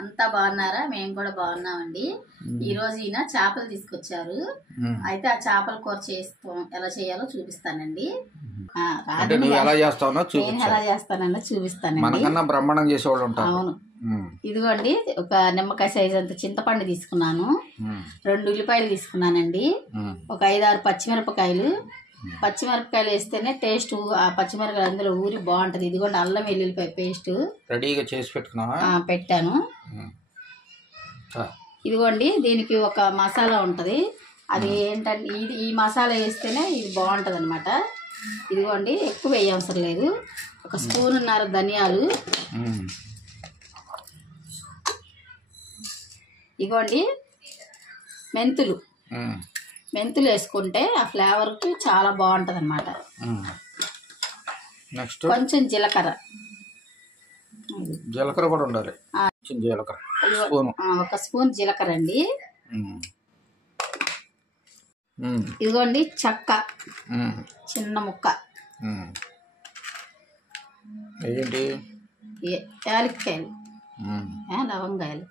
అంతా బాగున్నారా? మేము కూడా బాగున్నామండి. ఈ రోజు ఈయన చేపలు తీసుకొచ్చారు. అయితే ఆ చేపల కూర చేస్తాం, ఎలా చేయాలో చూపిస్తానండి. ఎలా చేస్తానన్నా చూపిస్తానండి. మనకన్నా బ్రహ్మాండం చేసేవాళ్ళు ఉంటారు. అవును. ఇదిగోండి, ఒక నిమ్మకాయ సైజ్ అంత చింతపండు తీసుకున్నాను, 2 ఉల్లిపాయలు తీసుకున్నానండి, ఒక 5-6 పచ్చిమిరపకాయలు. పచ్చిమిరపకాయలు వేస్తేనే టేస్ట్, ఆ పచ్చిమిరపకాయలు అందులో ఊరి బాగుంటది. ఇదిగోండి అల్లం వెల్లుల్లిపాయ పేస్ట్ రెడీగా చేసి పెట్టాను. ఇదిగోండి, దీనికి ఒక మసాలా ఉంటది, అది ఏంటంటే ఈ మసాలా వేస్తేనే ఇది బాగుంటది అనమాట. ఇదిగోండి, ఎక్కువ వేయవసరం లేదు. 1 స్పూన్నర ధనియాలు, ఇదిగోండి మెంతులు వేసుకుంటే ఆ ఫ్లేవర్కి చాలా బాగుంటది అనమాట. కొంచెం జీలకర్ర కూడా ఉండాలి. 1 స్పూన్ జీలకర్ర అండి. ఇదిగోండి చెక్క చిన్న ముక్క, యాలక్కాయలు, లవంగాయలు.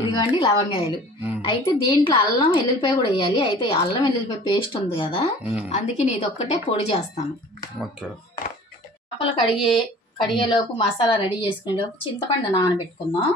ఇదిగోండి లవంగాయలు. అయితే దీంట్లో అల్లం వెల్లుల్లిపాయ కూడా వేయాలి. అయితే అల్లం వెల్లుల్లిపాయ పేస్ట్ ఉంది కదా, అందుకే ఇది ఒక్కటే పొడి చేస్తాను. చేపలు కడిగేలోపు మసాలా రెడీ చేసుకునే లోపు చింతపండు నానబెట్టుకుందాం.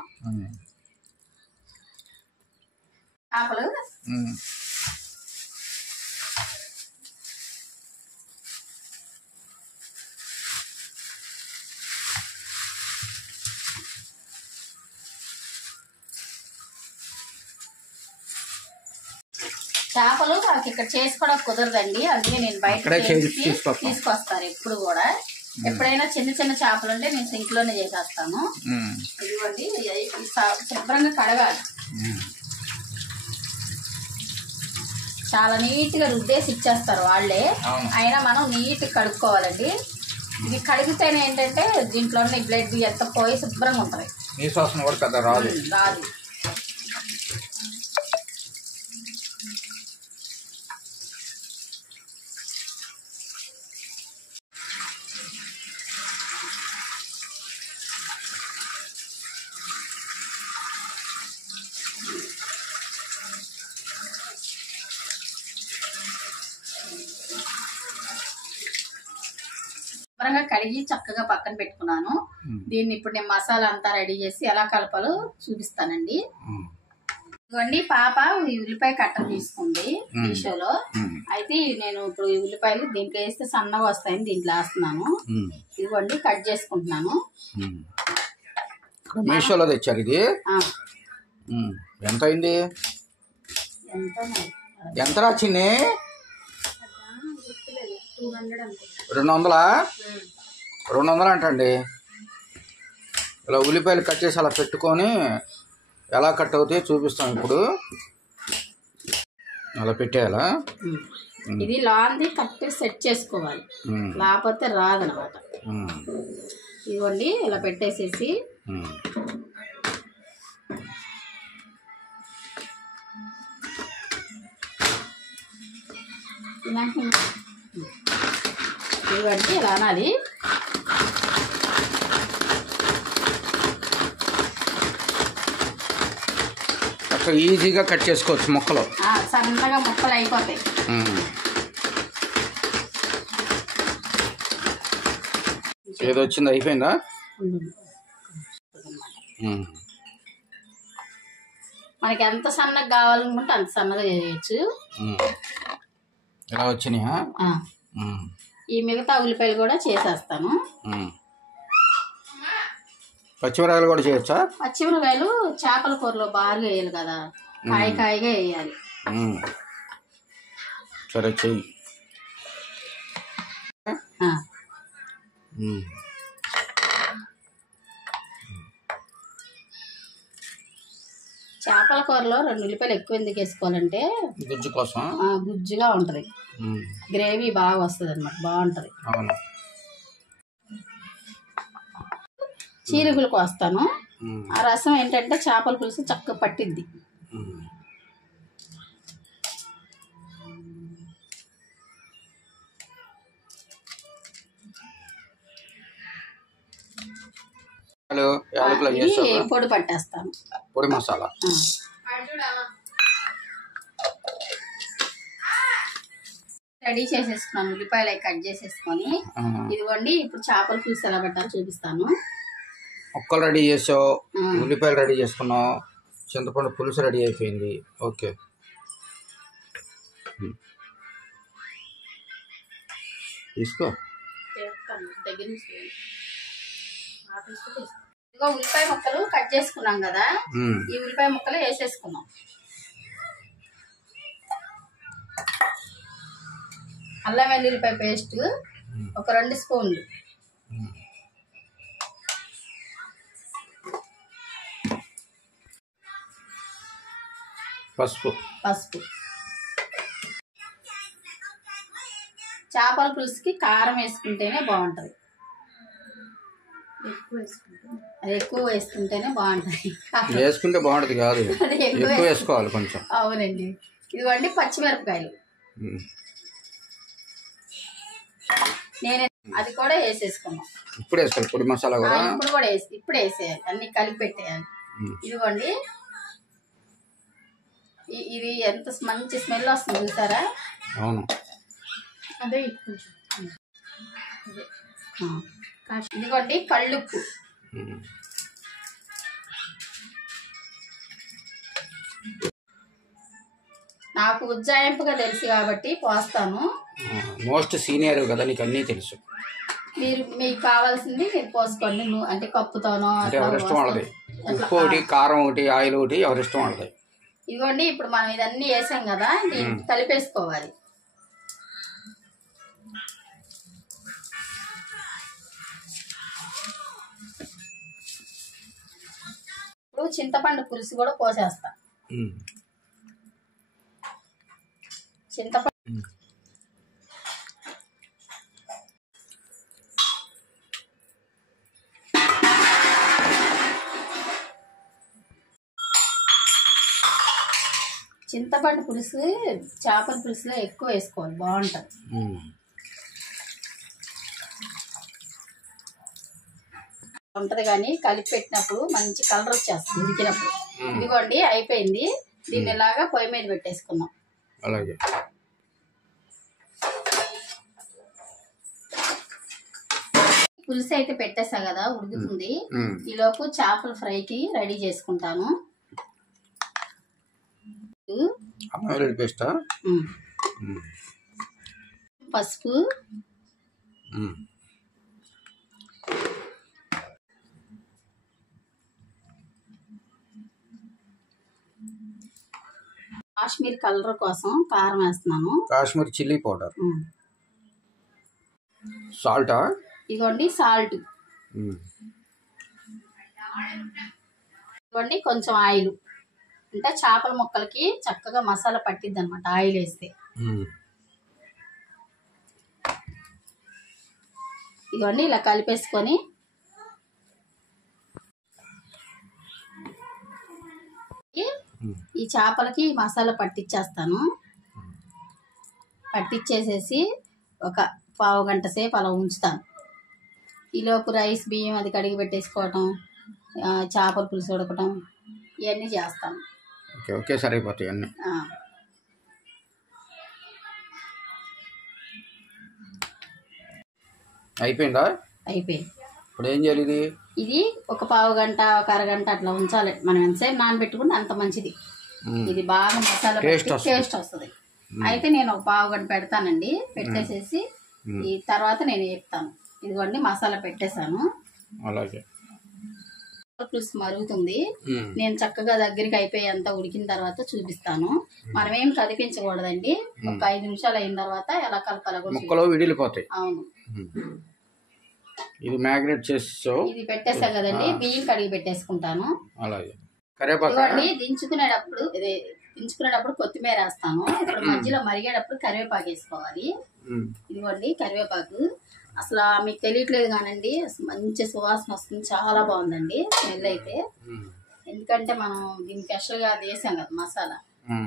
చేపలు నాకు ఇక్కడ చేసుకోవడం కుదరదండి, అందుకే నేను బయట తీసుకొస్తాను. ఎప్పుడు కూడా ఎప్పుడైనా చిన్న చిన్న చేపలు ఉంటే నేను సింక్లోనే చేసేస్తాను. ఇదిగోండి, శుభ్రంగా కడగాలి, చాలా నీట్గా రుద్దేసి ఇచ్చేస్తారు వాళ్ళే. అయినా మనం నీట్గా కడుక్కోవాలండి. ఇది కడిగితేనే ఏంటంటే దీంట్లో ఉన్న బ్లడ్ ఎంత పోయి శుభ్రంగా ఉంటుంది. రాదు. శుభ్రంగా కడిగి చక్కగా పక్కన పెట్టుకున్నాను. దీన్ని ఇప్పుడు నేను మసాలా అంతా రెడీ చేసి ఎలా కలపాలో చూపిస్తానండి. ఇదిగోండి, పాప ఉల్లిపాయ కట్టలు తీసుకుంది మీషోలో. అయితే నేను ఇప్పుడు ఈ ఉల్లిపాయలు దీంట్లో వేస్తే సన్నగా వస్తాయని దీంట్లో వేస్తున్నాను. ఇదిగోండి కట్ చేసుకుంటున్నాను. మీషోలో తెచ్చారు ఇది. ఎంత అయింది? ఎంత వచ్చింది? 200 అంటండి. ఇలా ఉల్లిపాయలు కట్ చేసి అలా పెట్టుకొని ఎలా కట్ అవుతాయో చూపిస్తాం. ఇప్పుడు అలా పెట్టేయాలా? ఇది లాంది కట్ సెట్ చేసుకోవాలి, లేకపోతే రాదనమాట. ఇదిగోండి ఇలా పెట్టేసేసి ఇదిగోండి ఇలా అనాలి. ఈజీగా కట్ చేసుకోవచ్చు ముక్కలు, సన్నగా ముక్కలు అయిపోతాయి. ఏదో వచ్చింది, అయిపోయిందా? మనకి ఎంత సన్నగా కావాలనుకుంటే అంత సన్నగా చేయొచ్చు. ఇలా వచ్చినాయా? ఈ మిగతా ఉల్లిపాయలు కూడా చేసేస్తాను. పచ్చిమిరకాయలు కూడా చేయొచ్చా? పచ్చిమిరకాయలు చేపల కూరలో బాగా వేయాలి కదా, కాయగా వేయాలి. సరే చెయ్యి. చేపల కూరలో 2 ఉల్లిపాయలు ఎక్కువ ఎందుకు వేసుకోవాలంటే గుజ్జు కోసం, గుజ్జుగా ఉంటది, గ్రేవీ బాగా వస్తుంది అనమాట, బాగుంటది. చీరుగులు కోస్తాను. ఆ రసం ఏంటంటే చేపల పులుసు చక్కగా పట్టిద్ది. యాలకులు వేస్తావా? పొడి పట్టేస్తాను. పొడి మసాలా రెడీ చేసేసుకున్నాను. ఉల్లిపాయలు కట్ చేసేసుకొని ఇదిగోండి. ఇప్పుడు చేపల పులుసు ఎలా పెట్టాలో చూపిస్తాను. ముక్కలు రెడీ చేసావు, ఉల్లిపాయలు రెడీ చేసుకున్నావు, చింతపండు పులుసు రెడీ అయిపోయింది. ఓకే, తీసుకో. ఇదిగో ఉల్లిపాయ ముక్కలు కట్ చేసుకున్నాం కదా, ఈ ఉల్లిపాయ ముక్కలు వేసేసుకున్నాం. అల్లం వెల్లుల్లిపాయ పేస్ట్ ఒక 2 స్పూన్లు, పసుపు, చేపల పులుసుకి కారం వేసుకుంటేనే బాగుంటది. అది ఎక్కువ వేసుకుంటేనే బాగుంటది. వేసుకుంటే బాగుంటది కాదు, ఎక్కువ వేసుకోవాలి కొంచెం. అవునండి. ఇదిగోండి పచ్చిమిరపకాయలు నేను అది కూడా వేసేసుకున్నాం. ఇప్పుడు వేసుకోవాలి పొడి మసాలా కూడా. ఇప్పుడు వేసేయాలి, అన్ని కలిపి పెట్టేయాలి. ఇదిగోండి, ఇది ఎంత మంచి స్మెల్ వస్తుంది చూసారా? అవును. అదే ఇదిగోండి కళ్ళుప్పు, నాకు ఉజ్జాయింపుగా తెలుసు కాబట్టి పోస్తాను. మోస్ట్ సీనియర్ కదా, నీకు అన్నీ తెలుసు. మీకు కావాల్సింది మీరు పోసుకోండి. అంటే కప్పుతోనో ఎవరిష్టం వాళ్ళది. ఉప్పు ఒకటి, కారం ఒకటి, ఆయిల్ ఒకటి, ఎవరిష్టం వాళ్ళది. ఇదిగోండి, ఇప్పుడు మనం ఇదన్నీ వేసాం కదా, దీన్ని కలిపేసుకోవాలి. ఇప్పుడు చింతపండు పులుసు కూడా పోసేస్తా. చింతపండు చింతపండు పులుసు చేపల పులుసులో ఎక్కువ వేసుకోవాలి, బాగుంటుంది. ఉంటది కానీ కలిపి పెట్టినప్పుడు మంచి కలర్ వచ్చేస్తుంది ఉడికినప్పుడు. ఇదిగోండి అయిపోయింది. దీన్ని ఇలాగా పొయ్యి మీద పెట్టేసుకున్నాం. అలాగే పులుసు అయితే పెట్టేసా కదా, ఉడుకుతుంది. ఈలోపు చేపల ఫ్రైకి రెడీ చేసుకుంటాను. పసుపు, కాశ్మీర్ కలర్ కోసం కారం వేస్తున్నాను. కాశ్మీర్ చిల్లీ పౌడర్, సాల్టా, ఇదిగోండి సాల్ట్, ఇదిగోండి కొంచెం ఆయిల్. అంటే చేపల ముక్కలకి చక్కగా మసాలా పట్టిద్ది అనమాట ఆయిల్ వేస్తే. ఇదిగోండి ఇలా కలిపేసుకొని ఈ చేపలకి మసాలా పట్టించేస్తాను. పట్టించేసేసి ఒక పావు గంట సేపు అలా ఉంచుతాను. ఈలోపు రైస్ బియ్యం అది కడిగి పెట్టేసుకోవటం, చేపల పులుసు ఉడకటం, ఇవన్నీ చేస్తాను. ఓకే సరిపోతాయి అన్నీ. అయిపోయిందా? అయిపోయింది. ఇప్పుడు ఏం చేయాలి? ఇది ఒక పావు గంట, ఒక అరగంట అట్లా ఉంచాలి. మనం ఎంతసేపు నానబెట్టుకుంటే అంత మంచిది. ఇది బాగా మసాలా టేస్ట్ వస్తుంది. అయితే నేను ఒక పావు గంట పెడతానండి. పెట్టేసేసి ఈ తర్వాత నేను వేస్తాను. ఇదిగోండి మసాలా పెట్టేశాను. అలాగే పులుసు మరుగుతుంది. నేను చక్కగా దగ్గరికి అయిపోయి అంతా ఉడికిన తర్వాత చూపిస్తాను. మనం ఏం కదిపించకూడదండి. ఒక 5 నిమిషాలు అయిన తర్వాత ఎలా కలపాలో ముక్కలు విడిలిపోతాయి. అవును. ఇది మ్యాగ్నేట్ చేసావు. ఇది పెట్టేసా కదండి, బియ్యం కడిగి పెట్టేసుకుంటాను. అలాగే కరివేపాకు దించుకునేటప్పుడు కొత్తిమీర వేస్తాను. ఇప్పుడు మధ్యలో మరిగేటప్పుడు కరివేపాకు వేసుకోవాలి. ఇదిగోండి కరివేపాకు. అసలు మీకు తెలియట్లేదు కానండి, అసలు మంచి సువాసన వస్తుంది. చాలా బాగుందండి స్మెల్ అయితే. ఎందుకంటే మనం దీనికి స్పెషల్గా అది వేసాం కదా మసాలా,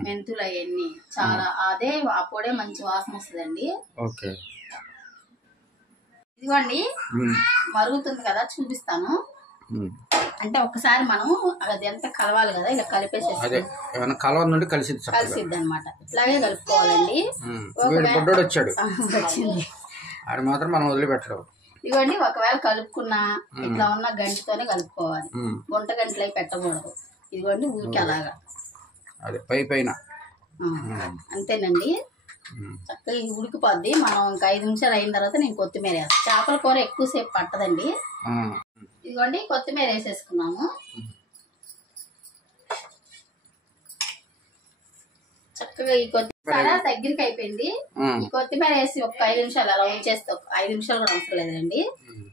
మెంతులు అవన్నీ చాలా, అదే ఆ పొడే మంచి వాసన వస్తుందండి. ఇదిగోండి మరుగుతుంది కదా, చూపిస్తాను. అంటే ఒకసారి మనం అది ఎంత కలవాలి కదా, ఇలా కలిపేసేసి కలవ నుండి కలిసిద్ది అనమాట. ఇట్లాగే కలుపుకోవాలండి. వచ్చాడు వచ్చింది ఆడు మాత్రం మనం వదిలిపెట్టడం. ఇవ్వండి, ఒకవేళ కలుపుకున్నా ఇట్లా ఉన్న గంటితోనే కలుపుకోవాలి, గుంట గంటలు అయి పెట్టకూడదు. ఇదిగోండి ఊరికి అలాగా అదే పైన అంతేనండి. చక్కగా ఉడికిపోద్ది. మనం ఇంకా 5 నిమిషాలు అయిన తర్వాత నేను కొత్తిమీర వేస్తాను. చేపల కూర ఎక్కువసేపు పట్టదండి. ఇదిగోండి కొత్తిమీర వేసేసుకున్నాము. చక్కగా ఈ కొత్తిమీర దగ్గరికి అయిపోయింది. ఈ కొత్తిమీర వేసి ఒక 5 నిమిషాలు అలా ఉంచేస్తే, 5 నిమిషాలు కూడా అవసరం లేదండి.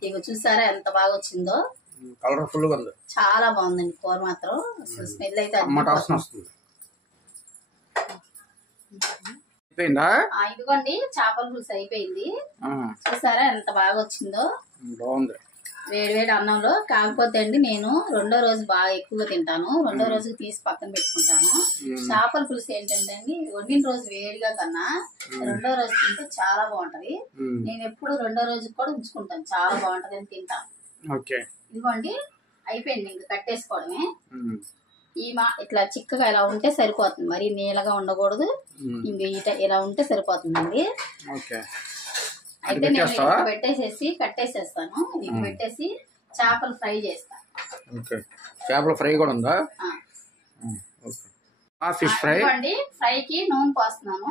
ఇక చూసారా ఎంత బాగా వచ్చిందో, కలర్ఫుల్ గా ఉంది. చాలా బాగుందండి కూర మాత్రం. స్మెల్ అయితే ఇదిగోండి చేపల పులుసు అయిపోయింది. చూసారా ఎంత బాగా వచ్చిందో. బాగుంది వేడి వేడి అన్నంలో. కాకపోతే అండి నేను 2వ రోజు బాగా ఎక్కువగా తింటాను. 2వ రోజు తీసి పక్కన పెట్టుకుంటాను. చేపల పులుసు ఏంటంటే అండి, వండిన రోజు వేడిగా కన్నా 2వ రోజు తింటే చాలా బాగుంటది. నేను ఎప్పుడు 2వ రోజు కూడా ఉంచుకుంటాను, చాలా బాగుంటది అని తింటాను. ఇదిగోండి అయిపోయింది, ఇంక కట్టేసుకోవడమే. ఇట్లా చిక్కగా ఇలా ఉంటే సరిపోతుంది, మరి నీళ్ళగా ఉండకూడదు. ఇంక ఇలా ఉంటే సరిపోతుందండి. అయితే నేను పెట్టేసేసి కట్టేసేస్తాను. ఇది పెట్టేసి చేపలు ఫ్రై చేస్తాను. చేపల ఫ్రై కూడా ఉందా? Fish fry. ఫ్రైకి నూనె పోస్తున్నాను.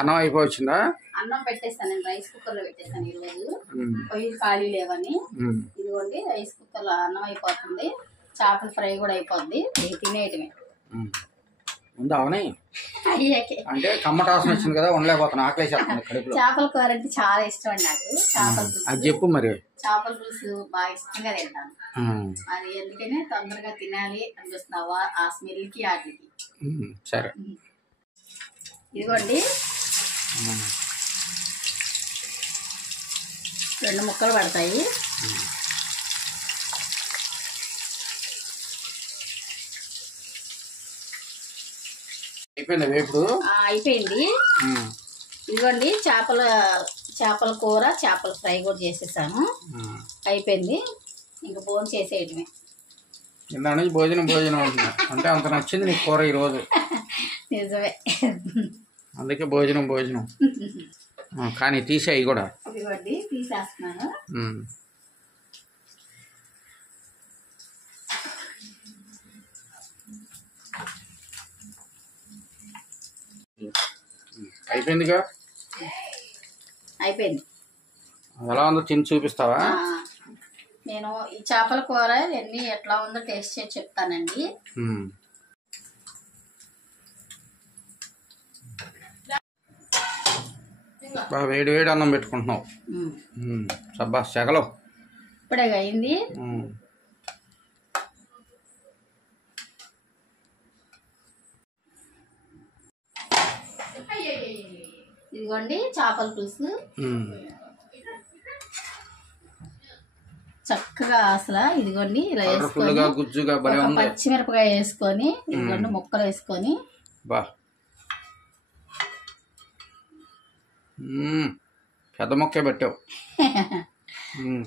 అన్నం అయిపోవచ్చిందా? అన్నం పెట్టేస్తాను, నేను రైస్ కుక్కర్ లో పెట్టేస్తాను. ఈరోజు పొయ్యి ఖాళీ లేవని. ఇదిగోండి రైస్ కుక్కర్ లో అన్నం అయిపోతుంది, చేపల ఫ్రై కూడా అయిపోద్ది. తినేయటమే. అవని అంటే కమ్మటాసం వచ్చింది కదా, ఉండలేకపోతున్నా, ఆకలేసేస్తుంది. చేపల కూర అంటే చాలా ఇష్టం అండి నాకు. చేపల అది చెప్పు మరి. చేపల పులుసు బాగా ఇష్టంగా తింటాను. అది ఎందుకనే తొందరగా తినాలి అనిపిస్తున్నావా ఆ స్మెల్ కి వాటికి. సరే ఇదిగోండి 2 ముక్కలు పడతాయి. అయిపోయింది. ఇదిగోండి చేపల కూర, చేపల ఫ్రై కూడా చేసేసాను. అయిపోయింది, ఇంకా భోజనం చేసేయటమే. భోజనం అంటే అంత నచ్చింది నీకు కూర ఈరోజు. నిజమే, అందుకే భోజనం కానీ తీసేయి కూడా. ఇదిగోండి తీసేస్తున్నాను. అయిపోయిందిగా. అయిపోయింది. ఎలా ఉందో తిని చూపిస్తావా? నేను ఈ చేపల కూర ఎన్ని ఎట్లా ఉందో టేస్ట్ చేసి చెప్తానండి. వేడి వేడి అన్నం పెట్టుకుంటున్నావు. సబ్బా సెగలు ఇప్పుడే అయింది. ఇదిగోండి చేపల పులుసు చక్కగా అసలు. ఇదిగోండి ఇలా వేసుకొని పచ్చిమిరపకాయ వేసుకొని, ఇదిగోండి ముక్కలు వేసుకొని. పెద్ద ముక్క పెట్టావు.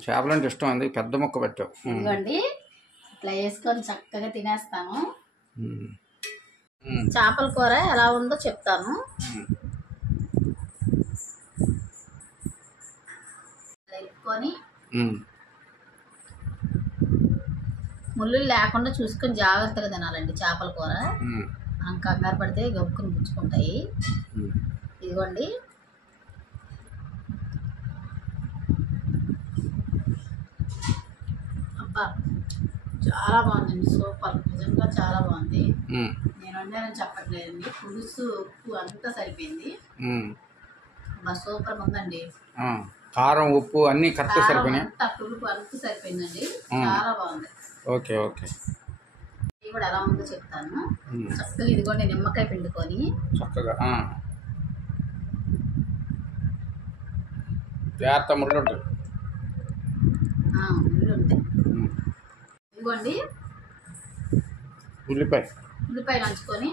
చేపలంటే ఇష్టం అంది, పెద్ద ముక్క పెట్టావు. ఇదిగోండి ఇట్లా వేసుకొని చక్కగా తినేస్తాను. చేపల కూర ఎలా ఉందో చెప్తాను. వేసుకొని ముళ్ళు లేకుండా చూసుకొని జాగ్రత్తగా తినాలండి చేపల కూర. మనం కంగారు పడితే గబుక్కుని పుచ్చుకుంటాయి. ఇదిగోండి అబ్బా చాలా బాగుందండి, సూపర్, నిజంగా చాలా బాగుంది. నేను వండానని చెప్పట్లేదండి, పులుసు ఉప్పు అంతా సరిపోయింది. సూపర్ ఉందండి. కారం ఉప్పు అన్ని కరెక్ట్ సరిపోయినాయి. పులుపు అంతా సరిపోయిందండి, చాలా బాగుంది. Okay okay. ఇది కూడా ఎలా ఉందో చెప్తాను. చక్కగా ఇదిగోండి నిమ్మకాయ పిండుకొని చక్కగా జాగ్రత్త ముళ్ళు ఉంటాయి. ఇదిగోండి ఉల్లిపాయ నంచుకొని.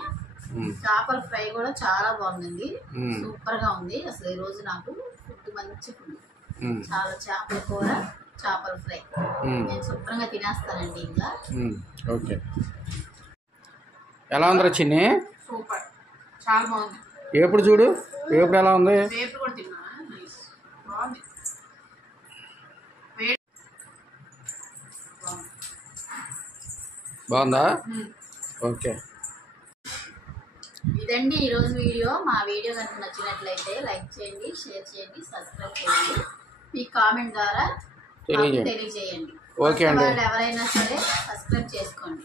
చేపల ఫ్రై కూడా చాలా బాగుందండి, సూపర్ గా ఉంది. అసలు ఈ రోజు నాకు ఫుడ్ మంచి ఫుడ్. చాలా చేపల కూర, చేపల ఫ్రై. నేను శుభ్రంగా తినేస్తానండి ఇంకా. ఓకే, ఎలా ఉందిరా చిన్ని? సూపర్, చాలా బాగుంది. ఎప్పుడు చూడు, ఎప్పుడు ఎలా ఉంది? వేపుడు కూడా తిన్నా, బాగుంది. బాగుందా? ఓకే, ఇదండి ఈరోజు వీడియో. మా వీడియో కనుక నచ్చినట్లయితే లైక్ చేయండి, షేర్ చేయండి, సబ్స్క్రైబ్ చేయండి. మీ కామెంట్ ద్వారా తెలియజేయండి. ఓకే అండి, ఎవరైనా సరే సబ్స్క్రైబ్ చేసుకోండి.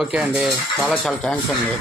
ఓకే అండి, చాలా చాలా థ్యాంక్స్ అండి.